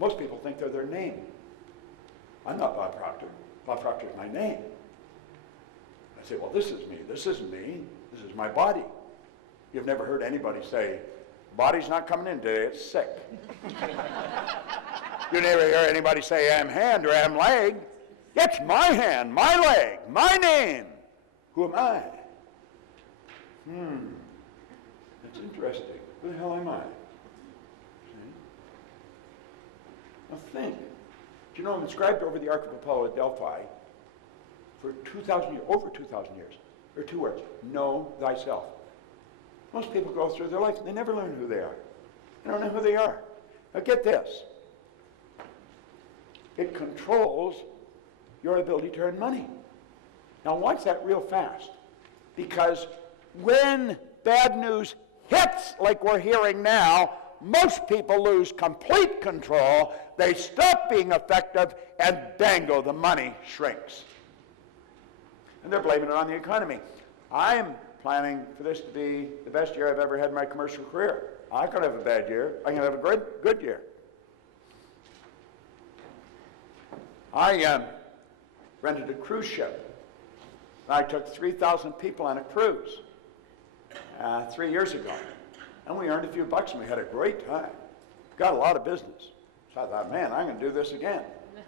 Most people think they're their name. I'm not Bob Proctor. Bob Proctor is my name. I say, well, this is me. This isn't me. This is my body. You've never heard anybody say, body's not coming in today, it's sick. You never hear anybody say, I'm hand or I'm leg. It's my hand, my leg, my name. Who am I? That's interesting. Who the hell am I? See? Now think. Do you know I'm inscribed over the Ark of Apollo at Delphi for 2,000 years, over 2,000 years. There are two words, know thyself. Most people go through their life and they never learn who they are. They don't know who they are. Now get this. It controls your ability to earn money. Now watch that real fast. Because when bad news hits like we're hearing now, most people lose complete control, they stop being effective, and bango, the money shrinks. And they're blaming it on the economy. I'm planning for this to be the best year I've ever had in my commercial career. I could have a bad year. I'm going to have a good year. I rented a cruise ship. I took 3,000 people on a cruise 3 years ago. And we earned a few bucks and we had a great time. Got a lot of business. So I thought, man, I'm going to do this again.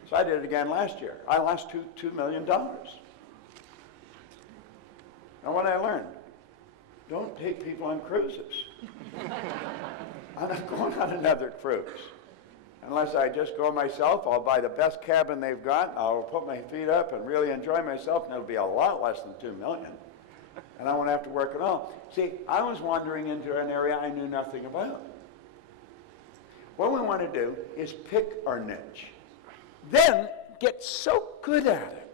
So I did it again last year. I lost $2 million. Now what I learned, don't take people on cruises. I'm not going on another cruise. Unless I just go myself, I'll buy the best cabin they've got, I'll put my feet up and really enjoy myself, and it'll be a lot less than $2 million. And I won't have to work at all. See, I was wandering into an area I knew nothing about. What we want to do is pick our niche. Then get so good at it.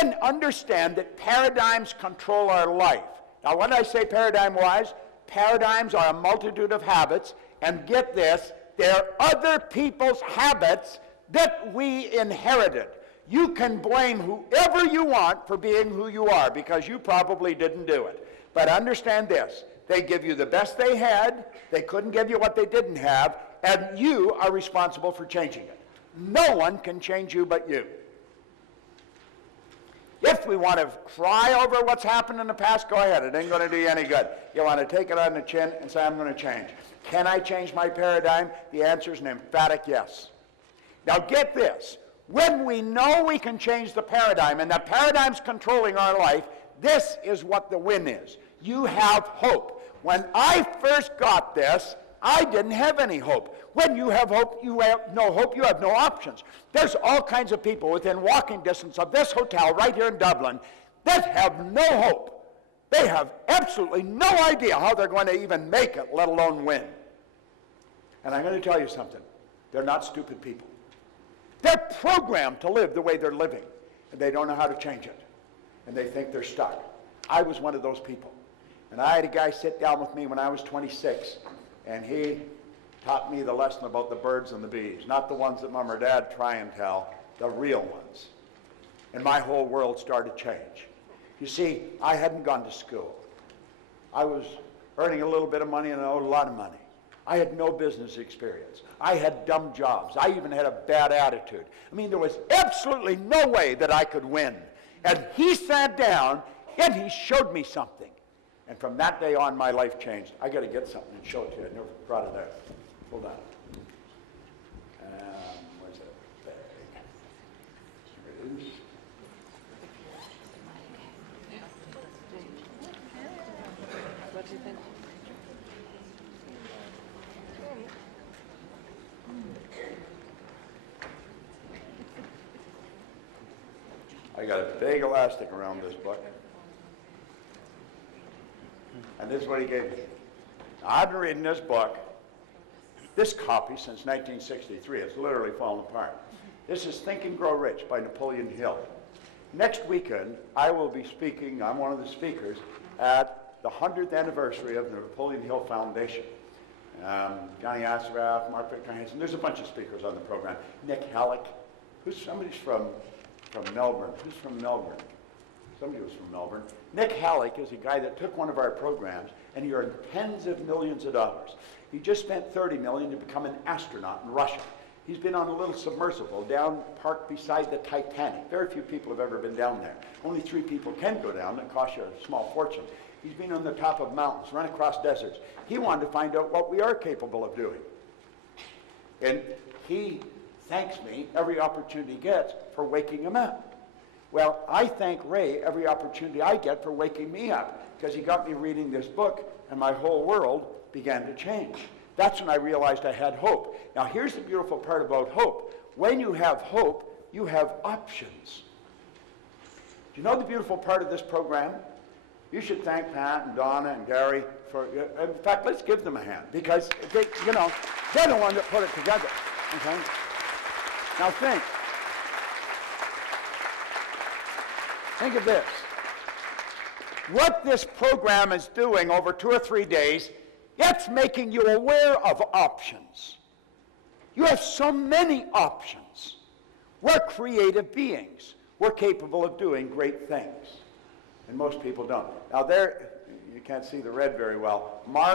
And understand that paradigms control our life. Now, when I say paradigm-wise, paradigms are a multitude of habits, and get this, they're other people's habits that we inherited. You can blame whoever you want for being who you are because you probably didn't do it. But understand this, they give you the best they had, they couldn't give you what they didn't have, and you are responsible for changing it. No one can change you but you. If we want to cry over what's happened in the past, go ahead. It ain't going to do you any good. You want to take it on the chin and say, I'm going to change. Can I change my paradigm? The answer is an emphatic yes. Now get this. When we know we can change the paradigm, and the paradigm's controlling our life, this is what the win is. You have hope. When I first got this, I didn't have any hope. When you have hope, you have no hope, you have no options. There's all kinds of people within walking distance of this hotel right here in Dublin that have no hope. They have absolutely no idea how they're going to even make it, let alone win. And I'm going to tell you something. They're not stupid people. They're programmed to live the way they're living, and they don't know how to change it. And they think they're stuck. I was one of those people. And I had a guy sit down with me when I was 26, and he taught me the lesson about the birds and the bees, not the ones that Mom or Dad try and tell, the real ones. And my whole world started to change. You see, I hadn't gone to school. I was earning a little bit of money and I owed a lot of money. I had no business experience. I had dumb jobs. I even had a bad attitude. I mean, there was absolutely no way that I could win. And he sat down and he showed me something. And from that day on, my life changed. I got to get something and show it to you. I never brought it there. Hold on. Where's that bag? Here it is. What do you think? I got a big elastic around this book. And this is what he gave me. Now, I've been reading this book, this copy, since 1963. It's literally fallen apart. This is Think and Grow Rich by Napoleon Hill. Next weekend, I will be speaking, I'm one of the speakers, at the 100th anniversary of the Napoleon Hill Foundation. Johnny Asraf, Mark Victor Hansen, there's a bunch of speakers on the program. Nick Halleck, somebody's from Melbourne. Who's from Melbourne? Somebody was from Melbourne. Nick Halleck is a guy that took one of our programs and he earned tens of millions of dollars. He just spent $30 million to become an astronaut in Russia. He's been on a little submersible down parked beside the Titanic. Very few people have ever been down there. Only 3 people can go down. It costs you a small fortune. He's been on the top of mountains, run across deserts. He wanted to find out what we are capable of doing. And he thanks me every opportunity he gets for waking him up. Well, I thank Ray every opportunity I get for waking me up, because he got me reading this book, and my whole world began to change. That's when I realized I had hope. Now, here's the beautiful part about hope. When you have hope, you have options. Do you know the beautiful part of this program? You should thank Pat and Donna and Gary for, in fact, let's give them a hand, because they, they're the ones that put it together. Okay? Now think of this. What this program is doing over 2 or 3 days, it's making you aware of options. You have so many options. We're creative beings. We're capable of doing great things. And most people don't. Now there, you can't see the red very well. Mark